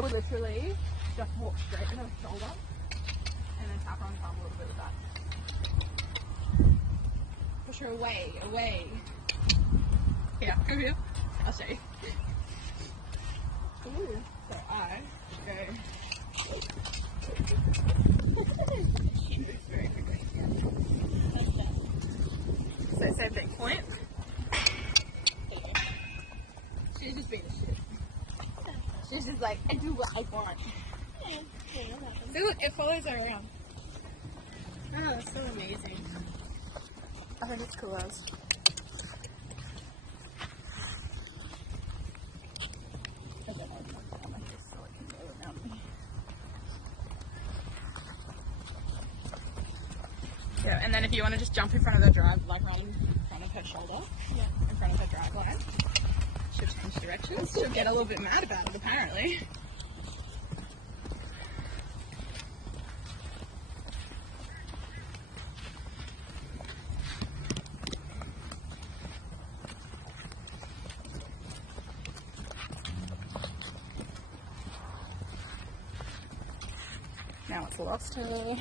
I would literally just walk straight into her shoulder and then tap her on the arm a little bit with that. Push her away, away. Yeah, come here. I'll show you. Ooh. So I go. She moves very quickly. So same thing, point. She's just being a shit. She's just like, I do what I want. Yeah, See, look, it follows her around. oh, that's so amazing. I think it's cool as. I don't know if I'm on my face so it can go around me. Yeah, and then if you want to just jump in front of the drive, like right in front of her shoulder, Yeah. in front of her drive line, she'll change directions. She'll get a little bit mad about it, apparently. Now it's lost her.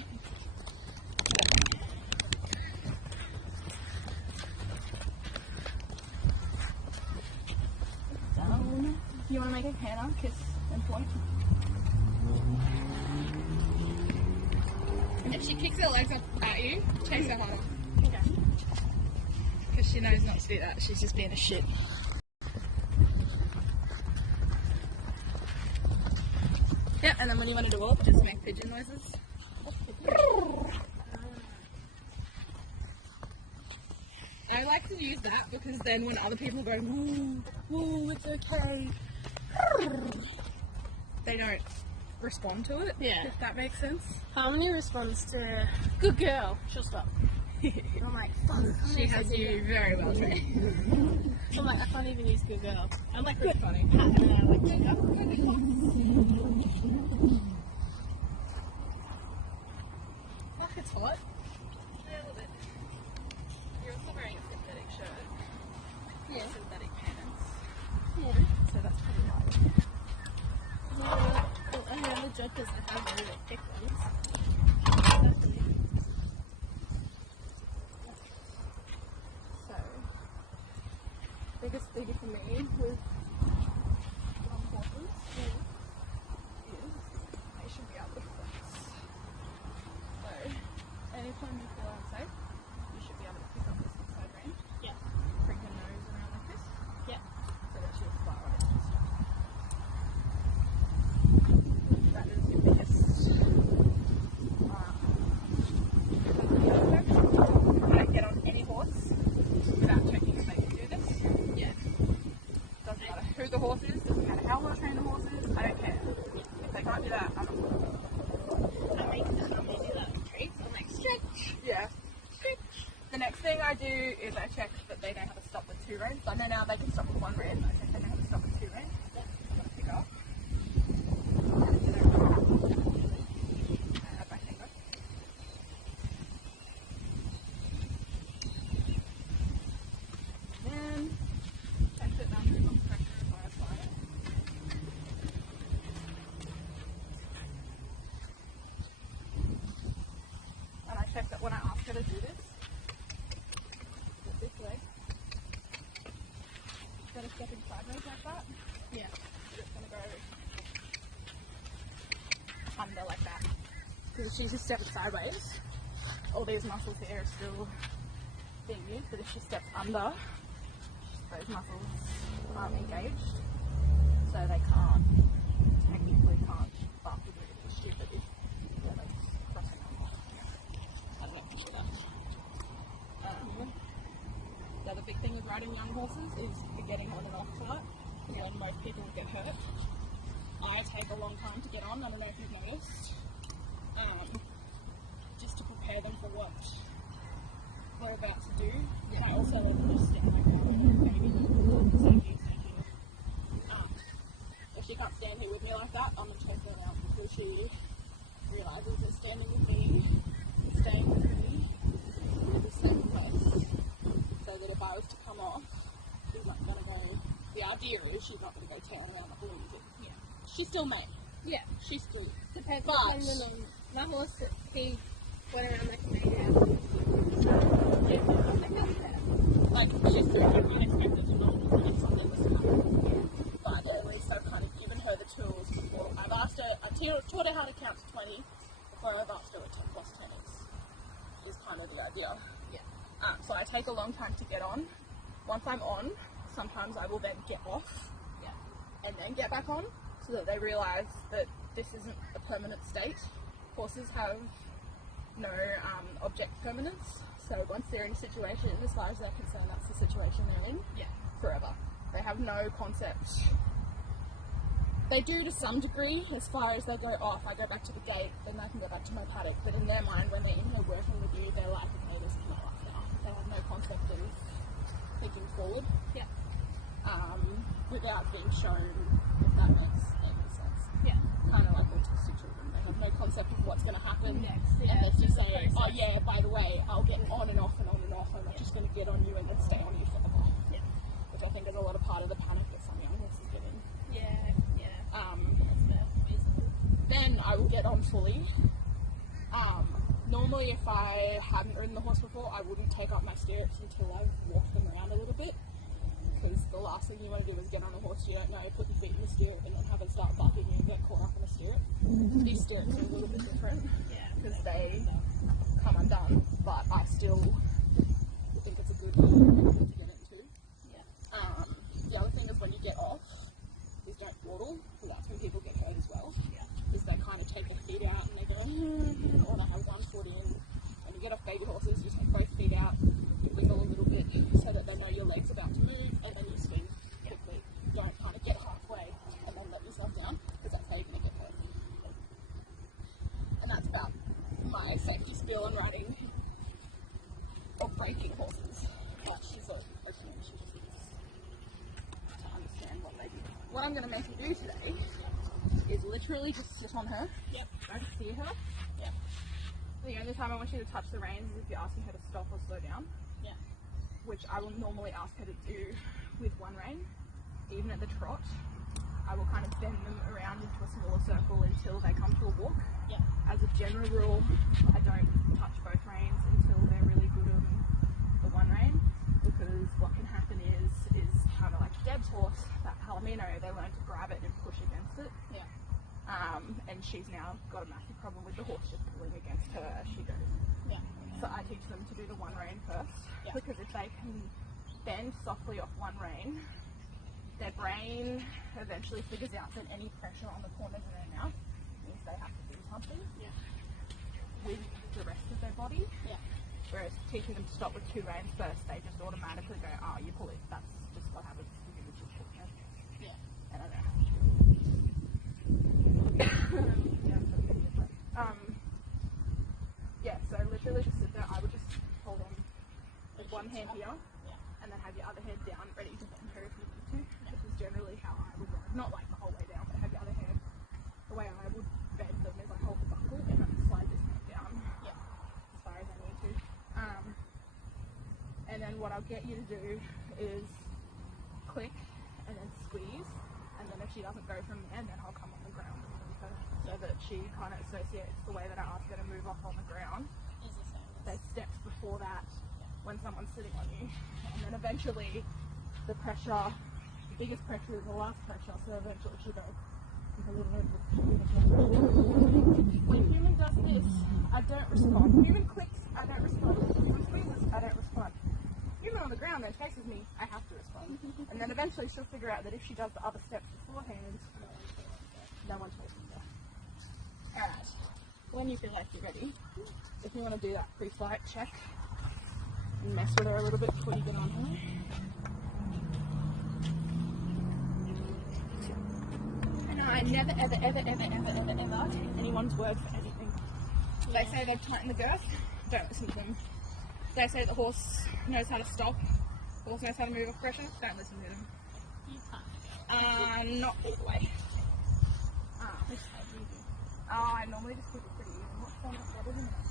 Down. You want to make a Hannah kiss and point? And if she kicks her legs up at you, chase her harder. Okay. Because she knows not to do that. She's just being a shit. Yeah, and then when you want to do walk, just make pigeon noises. I like to use that because then when other people go, woo, woo, it's okay, they don't respond to it. Yeah. If that makes sense. Harmony responds to good girl. She'll stop. And I'm like, fuck. She has you very well trained. I'm like, I can't even use good girl. I'm like really funny. And then I'm like, good girl. Fuck, it's hot. Yeah, a little bit. You're also wearing a synthetic shirt. Yeah. Synthetic pants. Yeah. So that's pretty light. Yeah. Well, I know the job is I have really thick ones. So, biggest thing for me with horses is they should be able to flex. So, anytime you feel unsafe, you should be able to pick up this inside range, Yeah. bring her nose around like this, Yeah. so that she'll fly right into the stuff. That is your biggest I don't get on any horse without checking if they can do this. Yeah. Doesn't matter who the horse is, doesn't matter how well trained the horse is, I don't care. If they can't do that, I'm not going to. I make do that in treats. I'm like, stretch. Yeah. The next thing I do is I check that they know how to stop with two reins. I know now they can stop with one rein. I check they know how to stop with two reins. I'm going to pick up. Back finger. Then check that now there's not pressure if I apply it. And I check that when I ask her to do this, with this leg, instead of stepping sideways like that, Yeah. it's going to go under like that. Because if she's just stepping sideways, all these muscles here are still being used, but if she steps under, those muscles aren't engaged, so they technically can't bark with it. It's stupid if their legs crossing on. I don't know if you do that. The other big thing with riding young horses is the getting on and off part, when most people get hurt. I take a long time to get on, I don't know if you've noticed, just to prepare them for what we're about to do. Yeah. I also let them just sit like that and maybe safety. If she can't stand here with me like that, I'm going to take her out until she realises that standing with me, staying with me, is a safe place. So that if I was to come off, she's not going to go, the idea is she's not going to go tearing around like a lunatic. Yeah. She still may, Yeah. She's good. Depending But- on my horse, he went around like a maniac. Like, she's pretty expected to know when something was happening. But at least I've kind of given her the tools before. I've asked her, I taught her how to count to 20 before I've asked her what 10 plus 10 is kind of the idea. Yeah. So I take a long time to get on. Once I'm on, sometimes I will then get off. Yeah. And then get back on, so that they realise that this isn't a permanent state. Horses have no object permanence, so once they're in a situation, as far as they're concerned, that's the situation they're in. Yeah. Forever. They have no concept. They do to some degree, as far as they go off. I go back to the gate, then I can go back to my paddock. But in their mind, when they're in here working with you, they're like, okay, this is my life now. They have no concept of thinking forward. Yeah. Without being shown, if that makes any sense. Yeah. Kind of like autistic children. They have no concept of what's going to happen. Next, yeah. And they just say, oh yeah, by the way, I'll get on and off and on and off. I'm not just going to get on you and then stay on you forever. Yeah. Which I think is a lot of part of the panic that some young horses get in. Yeah. That's Then I will get on fully. Normally if I hadn't ridden the horse before, I wouldn't take up my stirrups until I've walked them around a little bit. Because the last thing you want to do is get on a horse you don't know, put your feet in the stirrup and then have it start bucking you and get caught up in a stirrup. These stirrups are a little bit different because they come undone, but I still think it's a good to get into. Yeah. The other thing is when you get off, is don't waddle, because that's when people get hurt as well. Yeah. Because they kind of take their feet out and they go, or they have one foot in. When you get off baby horses, you take both feet out, you wiggle a little bit so that they know your leg's about to move, and then you swing quickly. Don't kind of get halfway and then let yourself down, because that's how you're going to get hurt. And that's about my safety spiel on riding or breaking horses. But she's a human, she just needs to understand what they do. What I'm going to make you do today is literally just sit on her. Yep. Don't steer her. Yep. The only time I want you to touch the reins is if you're asking her to stop or slow down. Yeah. Which I will normally ask her to do with one rein. Even at the trot, I will kind of bend them around into a smaller circle until they come to a walk. Yeah. As a general rule, I don't touch both reins until they're really good on the one rein, because what can happen is kind of like Deb's horse, that Palomino, they learn to grab it and push against it. Yeah. And she's now got a massive problem with the horse just pulling against her as she goes. Yeah. So I teach them to do the one rein first, because if they can bend softly off one rein, their brain eventually figures out that any pressure on the corners of their mouth means they have to do something with the rest of their body. Yeah. Whereas teaching them to stop with two reins first, they just automatically go, oh, you pull it. That's just what happens. You can just pull it. Yeah. And I don't have to. So literally just sit there. I would just hold on with one hand here, and then have your other hand down, ready to bend her if you need to. This is generally how I would ride. Not like the whole way down, but have your other hand. The way I would bend them is I hold the buckle and then slide this hand down as far as I need to. And then what I'll get you to do is click and then squeeze, and then if she doesn't go from there, then I'll come on the ground and move her, so that she kind of associates the way that I ask her to move off on the ground. There's steps before that when someone's sitting on you, and then eventually the pressure, the biggest pressure is the last pressure, so eventually she'll go a little bit. When human does this, I don't respond. Human clicks, I don't respond. Human squeezes, I don't respond. Human on the ground then faces me, I have to respond. And then eventually she'll figure out that if she does the other steps beforehand, no one's facing her. Alright, when you feel like you're ready, if you want to do that pre-flight check and mess with her a little bit before you get on her. And I never, ever, ever, ever, ever, ever, ever take anyone's word for anything. They say they've tightened the girth, don't listen to them. They say the horse knows how to stop, the horse knows how to move off pressure, don't listen to them. Not all the way. I normally just keep it pretty even. What's so much better than that?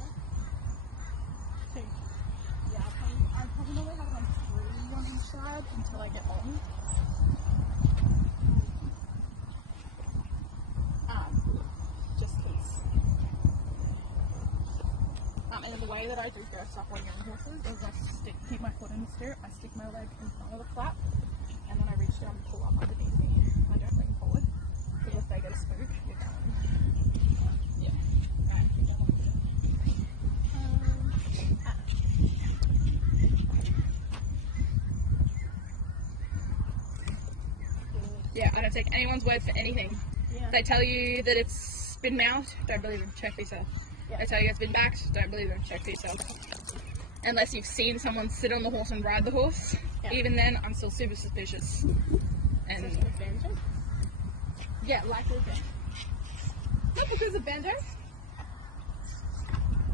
Two. Yeah, I probably normally have it on 3 on each side until I get on. way that I do go stuff on young horses is I keep my foot in the stirrup, I stick my leg in front of the flap, and then I reach down and pull up underneath me. I don't lean forward, because if they get a spook, you're going. Yeah. Right. Yeah, I don't take anyone's word for anything. Yeah. They tell you that it's been mouthed, don't believe them, check for yourself. Yeah. They tell you it's been backed, don't believe them, check for yourself. Unless you've seen someone sit on the horse and ride the horse. Yeah. Even then, I'm still super suspicious. And yeah, likely again. Not because of banjo.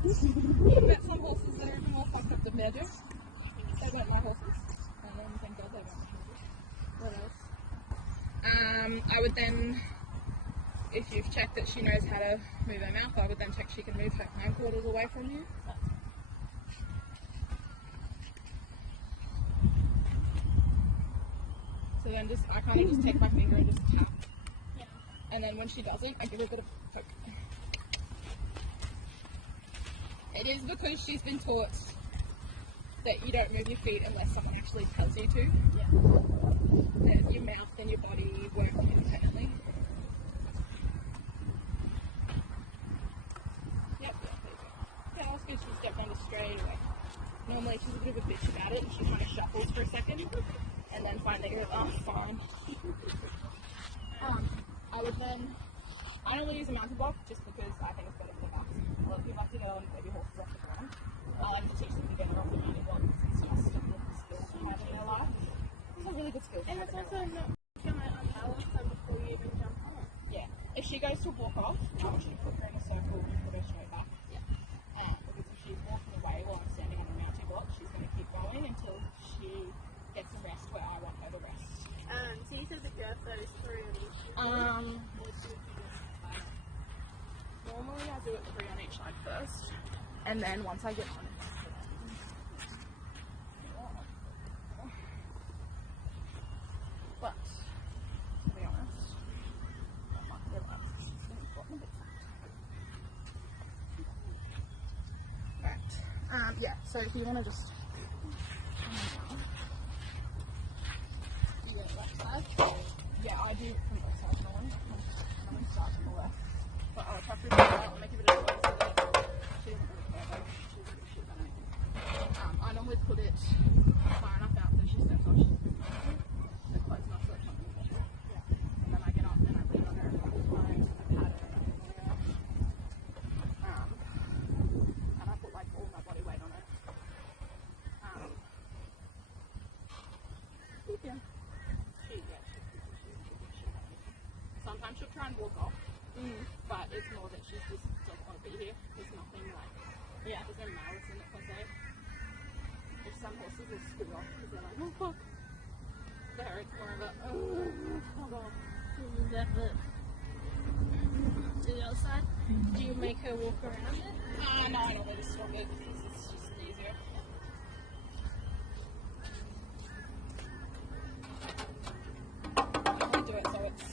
You've met some horses that are even more fucked up than banjo. They weren't my horses. And thank God they weren't my horses. What else? I would then, if you've checked that she knows how to move her mouth, I would then check she can move her hindquarters away from you. So then I kind of just take my finger and just tap. Yeah. And then when she doesn't, I give her a bit of a poke. It is because she's been taught that you don't move your feet unless someone actually tells you to. Yeah. That your mouth and your body work independently. Yep, there you go. Yeah, that's good. She stepped on the straight away. Normally she's a bit of a bitch about it and she kind of shuffles for a second and then finally goes, oh, fine. I would then, I only use a mountain block just because I think it's better for the mounts. A lot of people like to get on baby horses off the ground. I like to teach them to get her off the mountain block because it's just a good skill to have in their life. It's a really good skill to And have it's in also their life. not kind of unbalanced her before you even jump on. Yeah. If she goes to walk off, I want you to put her in a circle and put her straight back. Yeah. Because if she's walking away while I'm standing on a mounting block, she's going to keep going until she gets a rest where I want her to rest. So you said the girth though is 3 on each. Normally I do it 3 on each side first, and then once I get on it. But, to be honest, I might realize she's going to got a bit tight. Right. Yeah, so if you want to just left side. Yeah, I do it from both sides normally. I'm going to start from the left. But I'll try to do that. I'll make a bit of noise so that she doesn't really care though. She doesn't give a shit about anything. I normally put it far enough out so she steps on. So close enough so it's not going to fall. Yeah. And then I get up and I put it on her and I pat her and I put like all my body weight on her. Yeah. Sometimes she'll try and walk off, but it's more that she just doesn't want to be here. There's nothing like, there's no malice in it per se. If some horses will scoot off because they're like, oh fuck. For her it's more of a, oh god. Is that to the other side? Do you make her walk around it? No, I don't let her stop it because it's just easier. I do it so it's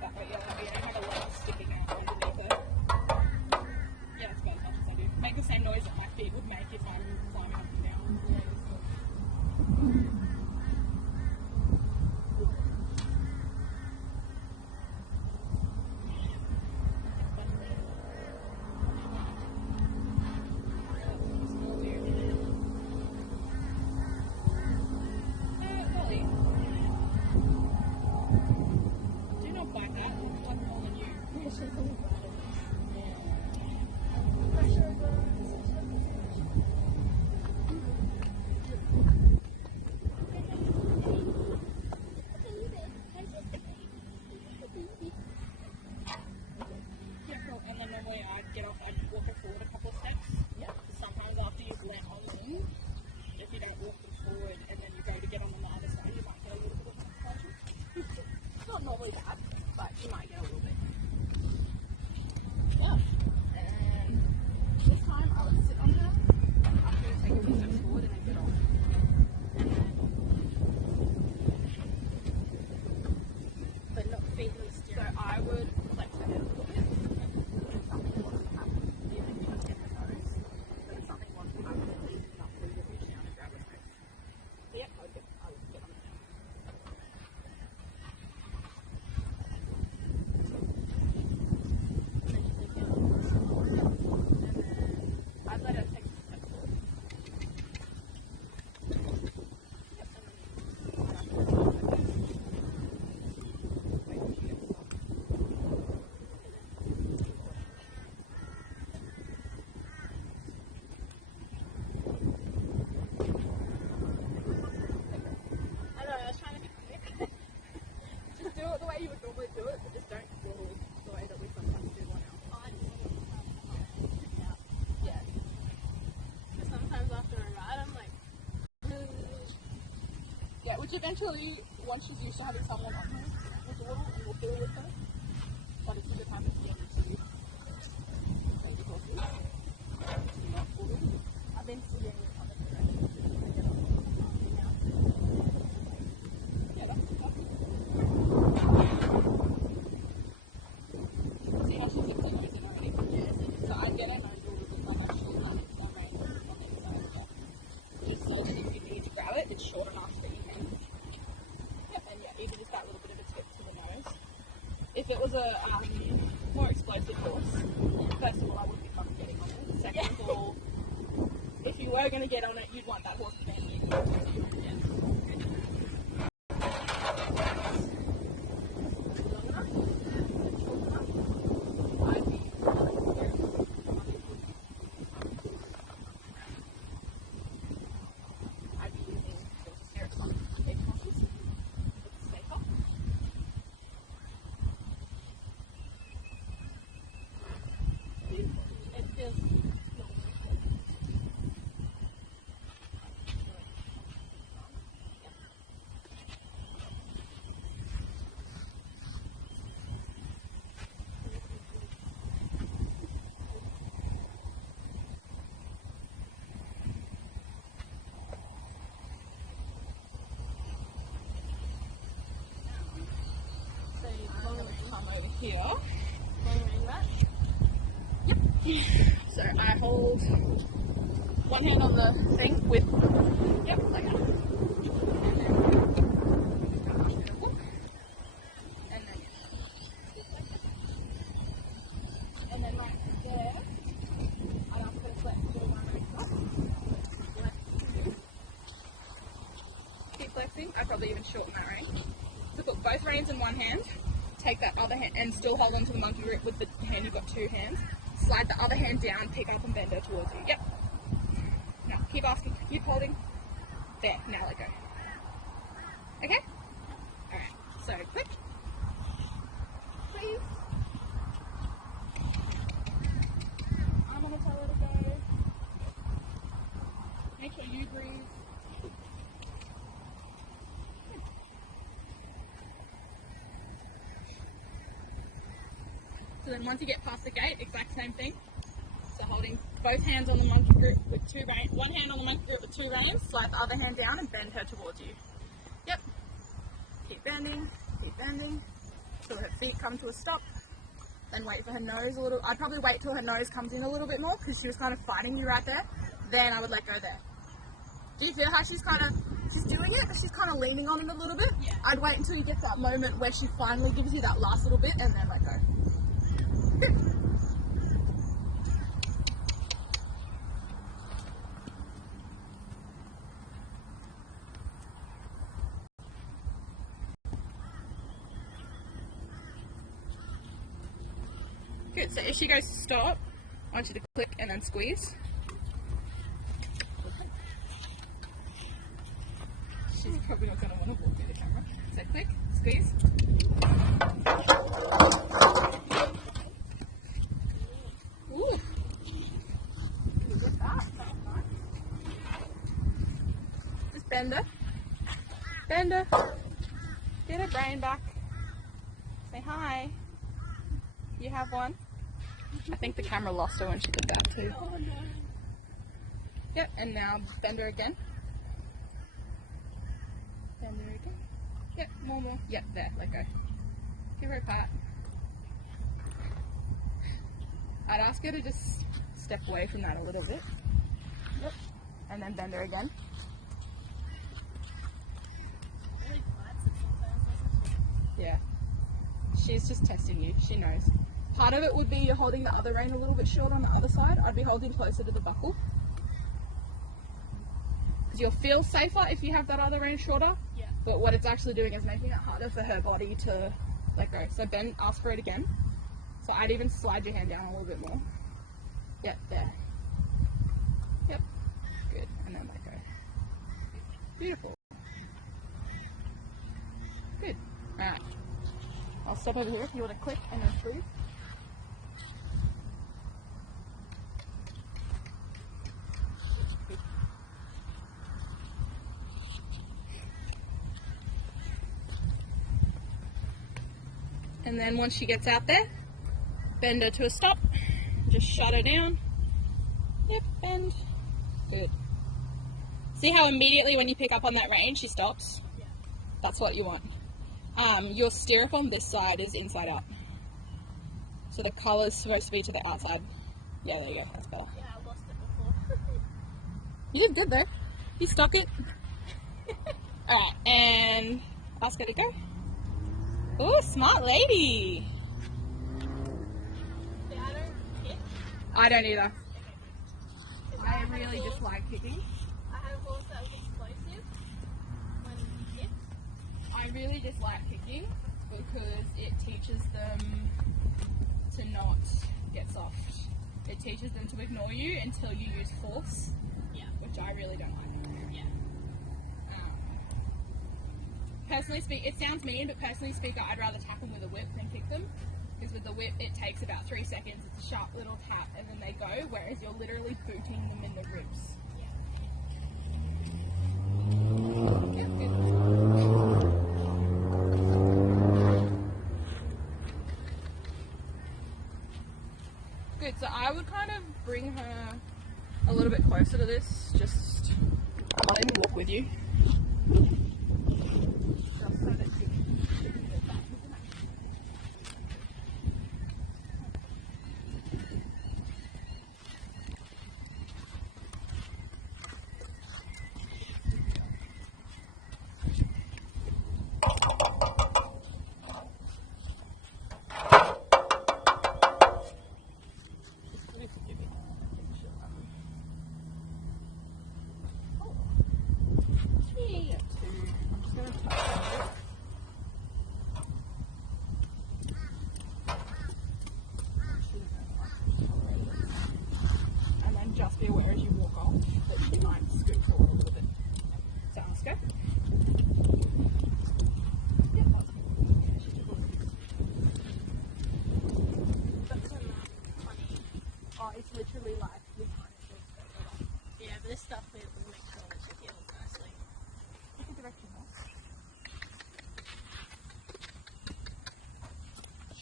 that way, that way. I don't have a leg sticking out underneath it. Yeah, that's about as much as I do. Make the same noise that my feet would make if I'm climbing up and down. Do not bite that. It's like more than you. Yeah, cool. And then normally I'd get off, I'd walk her forward a couple of steps. Yeah. Sometimes after you've let on them, if you don't walk them forward and then you go to get on the other side, you might get a little bit of an explosion. Not normally bad, but you might get a little bit. Which eventually, once she's used to having someone on her, will do it and will deal with her. But it's a good time to get into baby horses. Not fully. I've been seeing other directions. Yeah, that's good. See how she's lifting those in already? Yeah. So I'd get her nose a little bit like I'm short enough to that range on the inside. Yeah. Just so that if you need to grab it, it's short enough that you can. Yep, and yeah, even just that little bit of a tip to the nose. If it was a more explosive horse, first of all, I wouldn't be fucking getting on it. Second of all, if you were going to get on it, you'd want that horse to bend you. Yeah. I'd be using horses here at some baby horses. It's safer. It feels come over here. Yep. So I hold one hand on the thing with, yep, like that. And then, and then right there, I ask her to flex all my legs up. Keep flexing. I probably even shorten that rein. So put both reins in one hand. Take that other hand and still hold on to the monkey grip with the hand you've got two hands. Slide the other hand down, pick up and bend her towards you. Yep. Now keep asking, keep holding. There, now let go. Okay? Alright, so quick. Please. I'm gonna tell her to go. Make sure you breathe. So then once you get past the gate, exact same thing. So holding both hands on the monkey grip with two reins, one hand on the monkey grip with two reins, slide the other hand down and bend her towards you. Yep. Keep bending, till her feet come to a stop. Then wait for her nose a little. I'd probably wait till her nose comes in a little bit more because she was kind of fighting you right there. Then I would let go there. Do you feel how she's doing it, but she's kind of leaning on it a little bit? Yeah. I'd wait until you get that moment where she finally gives you that last little bit and then let go. Good, so if she goes to stop, I want you to click and then squeeze. She's probably not going to want to walk through the camera. So click, squeeze. Ooh. You get that? That's nice. Just bend her. Bend her. Get her brain back. Say hi. You have one. I think the camera lost her when she did that too. Oh, no. Yep, and now bend her again. Bend her again. Yep, more. Yep, there, let go. Give her a pat. I'd ask her to just step away from that a little bit. Yep, and then bend her again. Yeah, she's just testing you, she knows. Part of it would be you're holding the other rein a little bit short on the other side. I'd be holding closer to the buckle. Because you'll feel safer if you have that other rein shorter. Yeah. But what it's actually doing is making it harder for her body to let go. So bend, ask for it again. So I'd even slide your hand down a little bit more. Yep, there. Yep. Good. And then let go. Beautiful. Good. Alright. I'll step over here if you want to click and then squeeze. And then once she gets out there, bend her to a stop. Just shut her down. Yep, bend. Good. See how immediately when you pick up on that rein, she stops? Yeah. That's what you want. Your stirrup on this side is inside out. So the collar's supposed to be to the outside. Yeah, there you go. That's better. Yeah, I lost it before. You just did though. You stuck it. Alright, and ask her to go. Oh, smart lady. See, I don't kick. I don't either. Because I really dislike kicking. I have a horse that was explosive when you kick. I really dislike kicking because it teaches them to not get soft. It teaches them to ignore you until you use force, Yeah. which I really don't like. Yeah. Personally speak, it sounds mean, but personally speaking, I'd rather tap them with a whip than kick them. Because with the whip, it takes about 3 seconds. It's a sharp little tap, and then they go. Whereas you're literally booting them in the ribs. Yeah, good. Good. So I would kind of bring her a little bit closer to this. Just let me walk with you. Just so that she can get back. And then just be aware as you walk off that she might scoot forward a little bit. So ask her. Yep, that's good. She took a little bit. That's funny. Oh, it's literally like we can't just go over. Yeah, but this stuff will make sure that she heals nicely. Different direction, huh?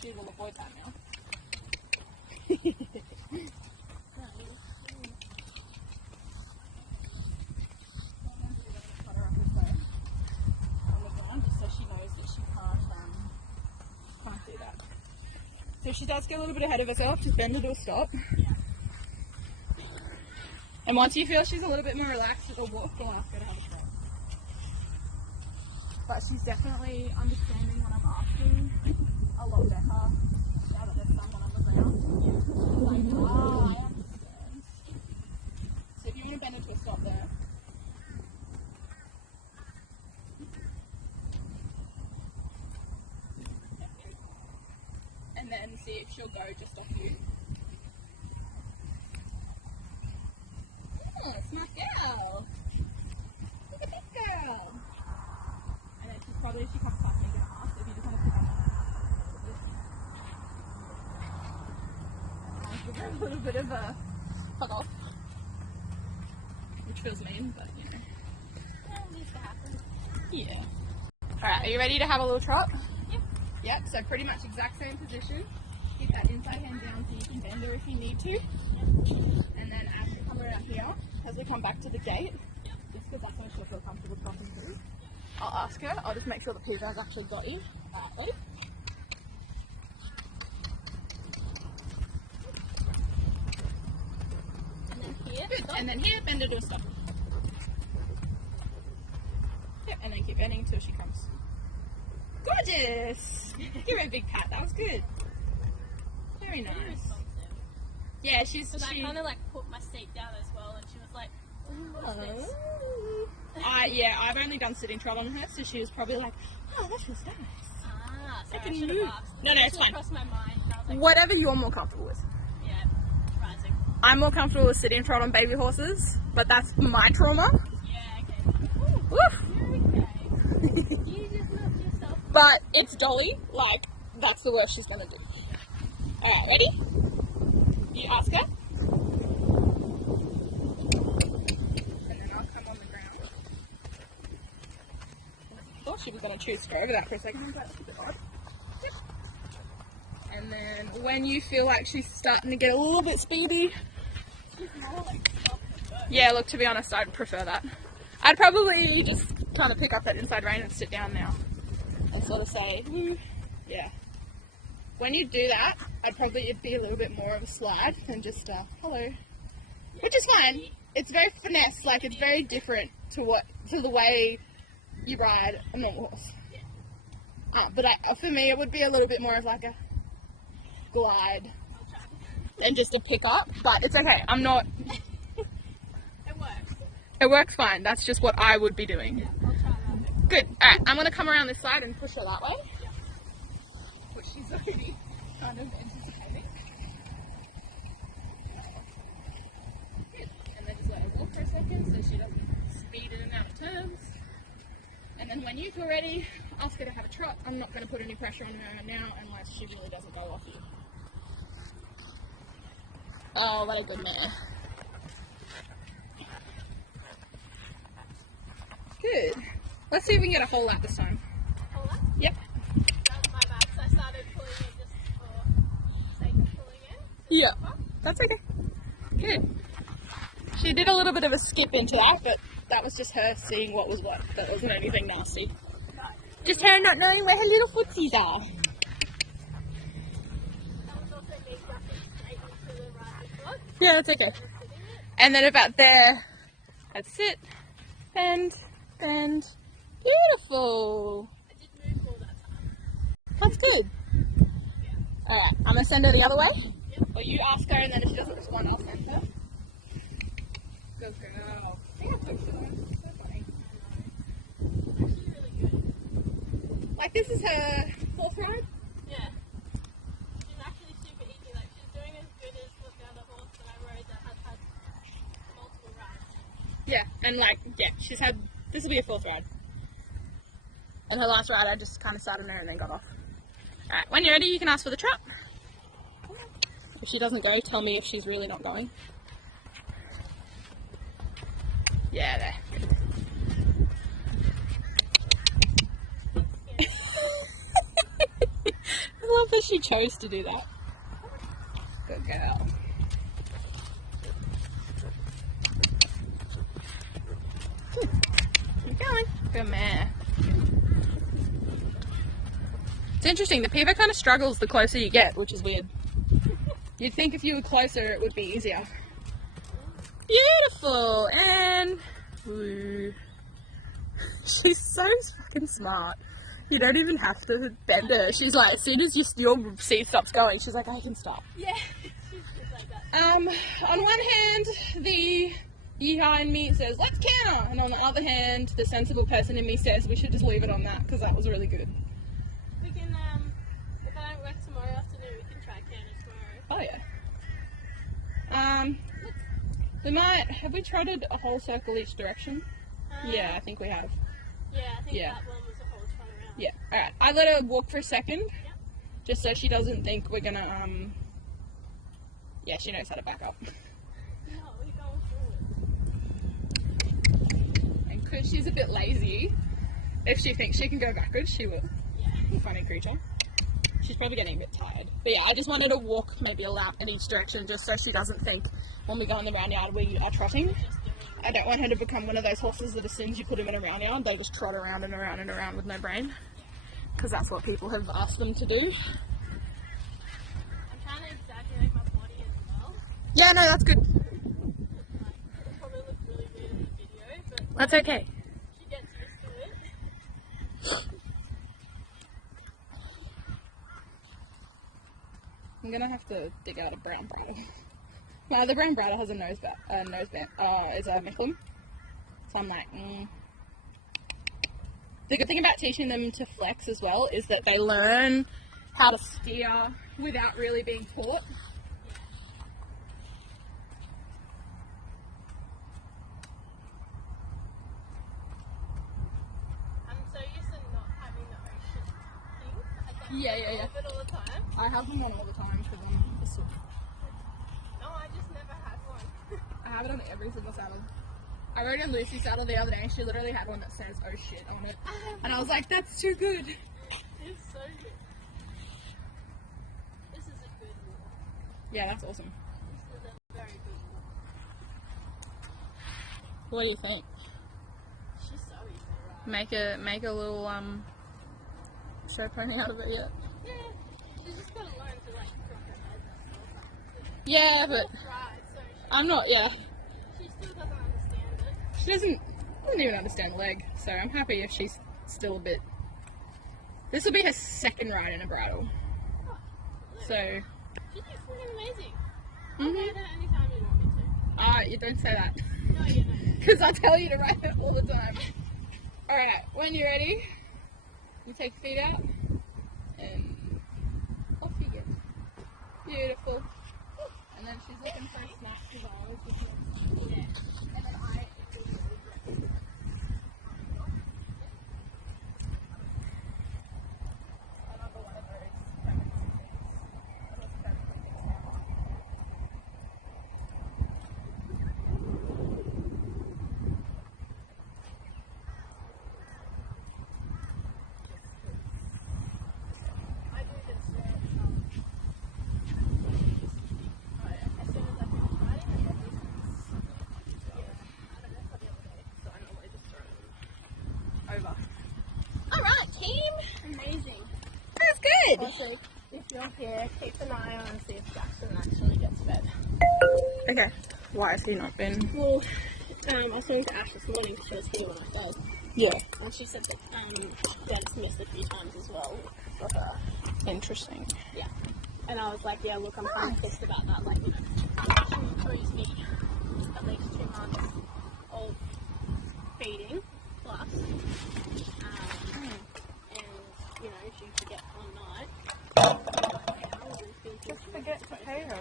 She will avoid that now. Put her up this way on the ground, just so she knows that she can't do that. So if she does get a little bit ahead of herself, just bend her to a stop. And once you feel she's a little bit more relaxed with her walk, you'll ask her to have a try. But she's definitely understanding what I'm asking a lot better now that there's someone on the ground. Like, I understand. So if you want to bend her to a stop there. And then see if she'll go just off you. Oh, smart girl. Look at this girl. And then she's probably, she comes past me, gonna ask if you just want to pick up on her. Give her a little bit of a fuck off. Which feels mean, but you know. Well, it needs to happen. Yeah. Alright, are you ready to have a little trot? Yep. Yep, so pretty much exact same position. Keep that inside hand down so you can bend her if you need to. And then as we come around here, as we come back to the gate, just because that's when she'll feel comfortable crossing through, I'll ask her, I'll just make sure the P-Vaz actually got you. Alright, ready? And then here. Good. And then here, bend her to a stop. Yep, and then keep bending until she comes. Gorgeous! Give her a big pat, that was good. Very nice. Very responsive. Yeah, she's... Because I kind of like put my seat down as well, and she was like, "What's this?" Yeah, I've only done sitting trot on her, so she was probably like, oh, that feels nice. Ah, sorry, I can should move. have asked. No, it's fine. Crossed my mind. And I was like, Whatever you're more comfortable with. yeah, rising. I'm more comfortable with sitting trot on baby horses, but that's my trauma. Yeah, okay. Woof! Okay. You just knocked yourself. But it's Dolly, like, that's the worst she's gonna do. Alright, ready? You ask her. And then I'll come on the ground. I thought she was gonna choose to go over that for a second, but that's a bit odd. Yep. And then when you feel like she's starting to get a little bit speedy, yeah, look, to be honest, I'd prefer that. I'd probably just kind of pick up that inside rein and sit down now and sort of say, yeah. When you do that, it'd be a little bit more of a slide than just hello, which is fine. It's very finesse, like it's very different to the way you ride a normal horse. But for me, it would be a little bit more of like a glide than just a pick up. But it's okay. I'm not. It works. It works fine. That's just what I would be doing. Yeah, I'll try that. Good. Alright, I'm gonna come around this side and push her that way. Yeah. Which she's already kind of anticipating. Good. And then just let her walk for a second so she doesn't speed in and out of turns. And then when you feel ready, ask her to have a trot. I'm not going to put any pressure on her now unless she really doesn't go off you. Oh, what a good mare. Good. Let's see if we can get a whole lap this time. Whole lap? Yep. That was my bad, so I started pulling it just for sake of pulling it. Yeah. That's okay. Good. She did a little bit of a skip into that, but that was just her seeing what was what. That wasn't anything nasty. No. Just her not knowing where her little footsies are. That was also me ducking straight into the right foot. Yeah, that's okay. And sitting it. And then about there, that's it. Bend, bend. Beautiful. I did move all that time. That's good. Yeah. Alright, I'm going to send her the other way. Yep. Or you ask her, and then if she doesn't respond, I'll send her. Good girl. I think I took it on. So funny. Actually really good. Like, this is her fourth ride? Yeah. She's actually super easy. Like, she's doing as good as the other horse that I rode that has had multiple rides. Yeah, and like, yeah, this will be a fourth ride. And her last ride, I just kind of sat on her and then got off. Alright, when you're ready, you can ask for the trot. If she doesn't go, tell me if she's really not going. Yeah, there. I love that she chose to do that. Good girl. Keep going. Good mare. It's interesting, the Piva kind of struggles the closer you get, which is weird. You'd think if you were closer it would be easier. Beautiful! And woo. She's so fucking smart. You don't even have to bend her. She's like, as soon as your seat stops going, she's like, I can stop. Yeah. She's just like that. On one hand, the yeehaw in me says, let's count! And on the other hand, the sensible person in me says, we should just leave it on that, because that was really good. We can, if I don't work tomorrow afternoon, we can try counting tomorrow. Oh yeah. We might, have we trotted a whole circle each direction? Yeah, I think we have. Yeah, I think Yeah. that one was a whole trot around. Yeah, alright. I let her walk for a second, Yep. just so she doesn't think we're gonna, yeah, she knows how to back up. No, we're going forward. And because she's a bit lazy, if she thinks she can go backwards, she will. Yeah. Funny creature. She's probably getting a bit tired. But yeah, I just wanted to walk maybe a lap in each direction just so she doesn't think when we go in the round yard we are trotting. I don't want her to become one of those horses that as soon as you put them in a round yard, they just trot around and around and around with no brain. Because that's what people have asked them to do. I'm trying to exaggerate my body as well. Yeah, no, that's good. It probably looks really weird in the video, but That's okay. she gets used to it. I'm gonna have to dig out a brown bridle. Now the brown bridle has a nose band, is a Micklem. So I'm like, The good thing about teaching them to flex as well is that they learn how to steer without really being taught. I'm so used to not having the ocean thing. I Yeah. have it all the time. I have them on all the time because I'm just, No, I just never had one. I have it on every single saddle. I rode in Lucy's saddle the other day and she literally had one that says, oh shit, on it. And I was like, that's too good. It's so good. This Yeah, that's awesome. This is a very good book. What do you think? She's so easy, right? Make a little show pony out of it yet? Yeah. She's just got to learn to like drop her head and stuff. Yeah, but Right, so I'm not. Yeah, she still doesn't understand it. she doesn't even understand leg. So I'm happy if she's still a bit. This will be her second ride in a bridle. Oh, So. she's fucking amazing. Mhm. I'll ride it anytime you want me to. You don't say that. No, you know. Because I tell you to ride it all the time. Alright, when you're ready, you take your feet out and off you go. Beautiful. And then she's looking for a snack because I always give her. Yeah. And then I another one of those pregnancy I do this as soon as I finish riding, I get these things. I don't know for the other day, so I normally just throw them over. Alright, team! Amazing. That's good! Also, if you're here, keep an eye on and see if Jackson actually gets fed. Okay. Why has he not been? Well, I was talking to Ash this morning because she was here when I fed, Yeah. and she said that Dad's missed a few times as well for her. Interesting. Yeah. And I was like, yeah, look, I'm kind of pissed about that. Like, you know, she throws me at least 2 months of feeding plus. And, you know, she forgets one night. Just forget to pay her.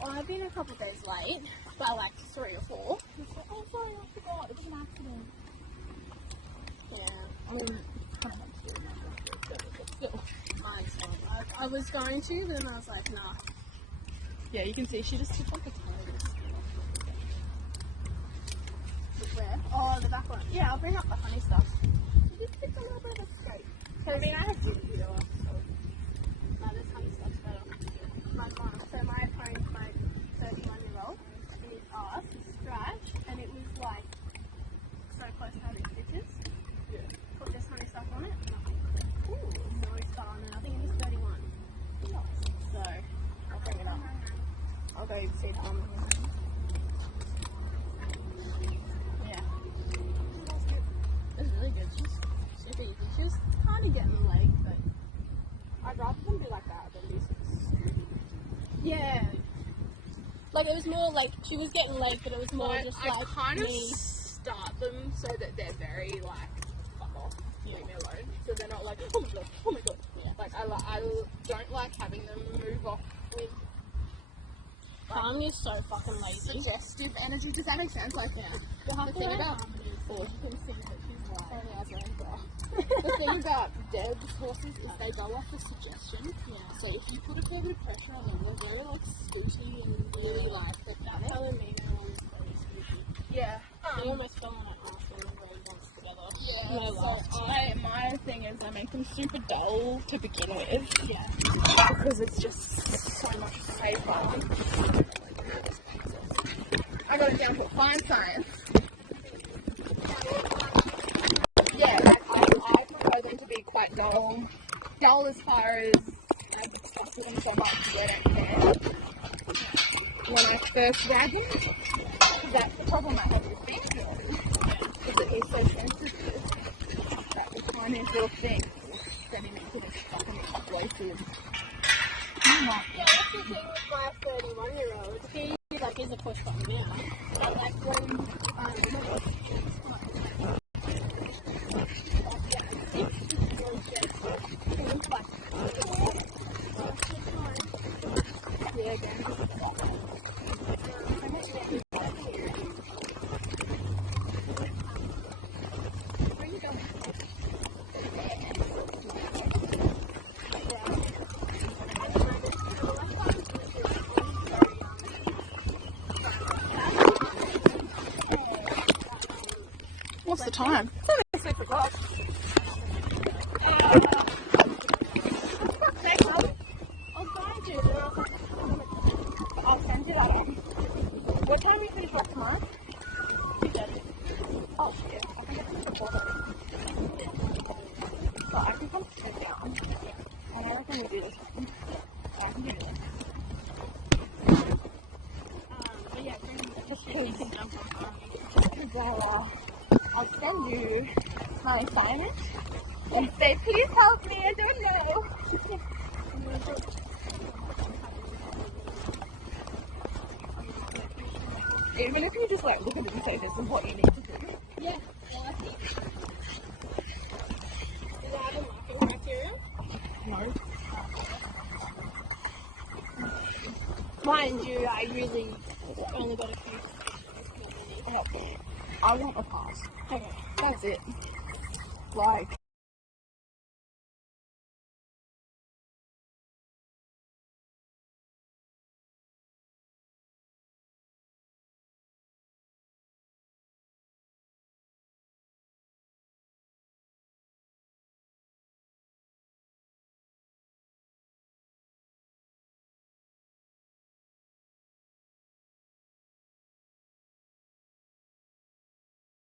Well, I've been a couple of days late, by like 3 or 4. She's like, oh, sorry, I forgot. It was an accident. Yeah. I mean, kind of wants to remember, but still. I was going to, but then I was like, nah. Yeah, you can see she just took like a tiny bit. Where? Oh, the back one. Yeah, I'll bring up the honey stuff. You just picked a little bit of a straight. I mean, I have to do it. No, this honey stuff's better. My mom, so my pony's my 31-year-old, and his ass is scratched, and it was like so close to having stitches. Yeah. Put this honey stuff on it. Ooh, no scar, and I think it was 31. So, I'll bring it up. I'll go see the mum. Yeah. It's really good. She's super easy. She was kind of getting the leg, but I'd rather them be like that than be stupid. yeah. Like, it was more like she was getting leg, but it was more just I like kind of me. start them so that they're very like, fuck off, leave me alone. So they're not like, oh my god. Yeah. Like, I don't like having them move off with Kong is so fucking lazy. suggestive energy. Does that make sense? Like, We'll the thing about you can see that she's like. the thing about dead horses is they go off the suggestion. Yeah. So if you put a fair bit of pressure on them, they're very like scooty and really like they're That's how the Mino one is very spooky. yeah. She almost fell on her ass when we were once together. Yeah. No So laugh. my thing is I make them super dull to begin with Yeah. because it's just so much safer. I got it down to fine science. Yeah, I prefer them to be quite dull. Dull as far as I discuss with them so much they don't care. When I first ride them, that's the problem I have with being because it is so sensitive. That the tiniest little thing sending me to this fucking explosive. Yeah, that's the thing with my 31-year-old. He like is a push button now. But like when Yeah, again. What's the time? It's 6 o'clock. I'll find you. And I was like, What time do you finish work tomorrow? 2:30. Oh shit, I think it's before that. So I can come sit down. And I reckon we do this one. I can do this. But yeah, bring Just shit you can jump on farming. Because I'll send you my assignment and say, please help me, I don't know. Even if you just like look at it and say this is what you need to do. Yeah, I like it. Does it have a marking criteria? No. Mind you, I really only got a few. I want a pass. Okay. That's it. Like,